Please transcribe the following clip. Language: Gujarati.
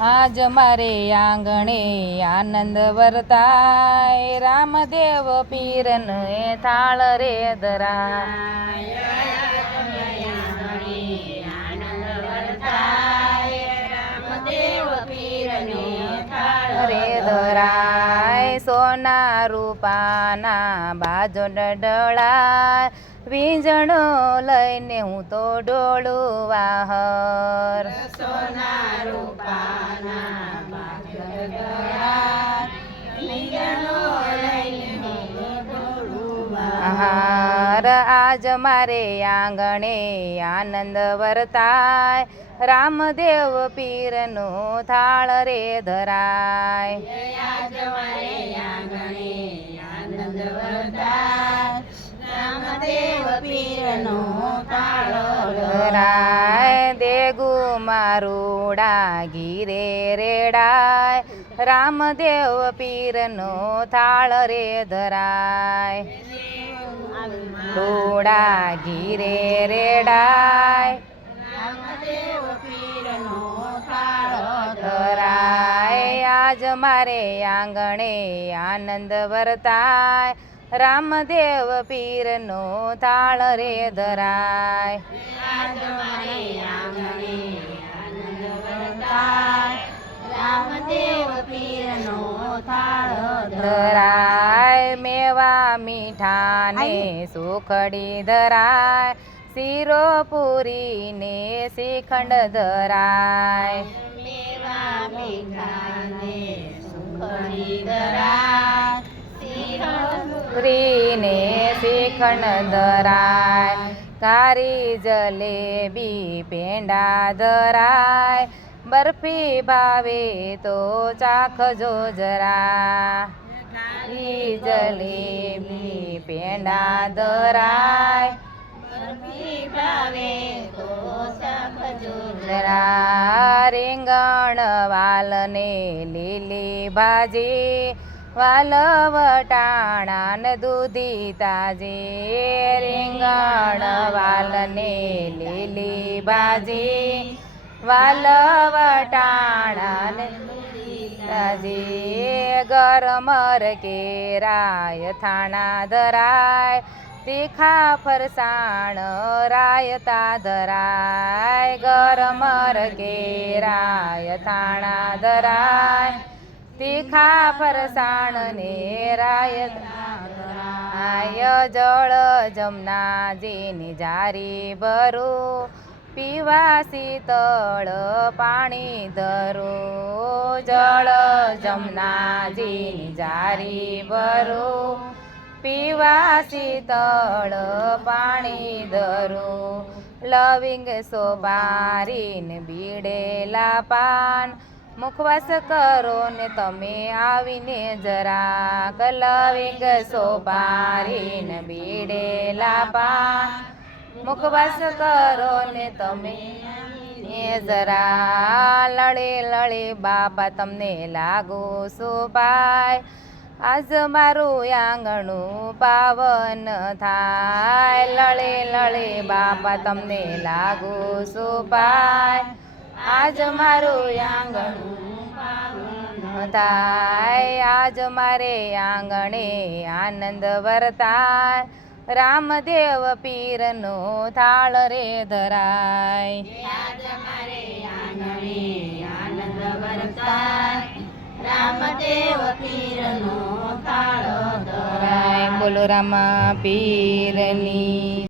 આજ મારે આંગણે આનંદ વર્તાય, રામદેવ પીરને થાળ રે ધરાય. રે ધરાય સોના રૂપાના બાજો ડળાય, વીંજણો લઈને હું તો ડોળું વાહર. સોના રૂપાના બાજો ડળાય, વીંજણો લઈને ડોળું વાહર. આજ મારે આંગણે આનંદ વર્તાય, રામદેવ પીરનો થાળ રે ધરાય. આજ મારે આંગણે આનંદ વર્તાય, રામદેવ પીરનો થાળ ધરાય. દેગુ મારુડા ગીરે રેડાય, રામદેવ પીરનો થાળ રે ધરાય. રૂડા ગીરે રેડાય, રામદેવ પીરનો થાળ ધરાય. આજ મારે આંગણે આનંદ વર્તાય, રામદેવ પીરનો થાળ રે ધરાય. આજ મારે આંગણે આનંદ વર્તાય, રામદેવ પીરનો થાળ ધરાય. મેવા મીઠા ને સુખડી ધરાય, શીરો પૂરી ને શ્રીખંડ ધરાય. મેવા મીઠા ને સુખડી ધરાય, પૂરી ને શ્રીખંડ ધરાય. કારી જલેબી પેંડા ધરાય, બરફી ભાવે તો ચાખજો જરા. કારી જલેબી પેંડા ધરાય, ભાવે તો ચાખજો જરા. રીંગણ વાલને લીલી ભાજી, વાલ વટાણા ને દૂધી તાજી. રીંગણ વાલને લીલી ભાજી, વાલ વટાણા ને તાજી. ગરમ કેરાય થાણા ધરાય, તીખા ફરસાણ રાયતા ધરાય. ગરમ કેરાય થાણા ધરાય, તીખા ફરસાણ ને રાયતા ધરાય. જળ જમનાજીની જારી ભરું, પીવા શીતળ પાણી ધરું. જળ જમનાજીની જારી ભરું, પીવા શીતળ પાણી ધરું. લવિંગ સોપારીને બીડેલા પાન, મુખવાસ કરો ને તમે આવીને જરાક. લવિંગ સોપારીને બીડેલા પાન, મુખવાસ કરો ને તમે જરા. લડે લડે બાપા તમને લાગુ સુપાય, આજ મારું આંગણું પાવન થાય. લડે લડે બાપા તમને લાગુ સુપાય, આજ મારું આંગણું પાવન થાય. આજ મારે આંગણે આનંદ વર્તાય, રામદેવ પીરનો થાળ રે ધરાય. આજ મારે આંગણે આનંદ વર્તાય, રામદેવ પીરનો થાળ ધરાય. બોલો રામા પીરની.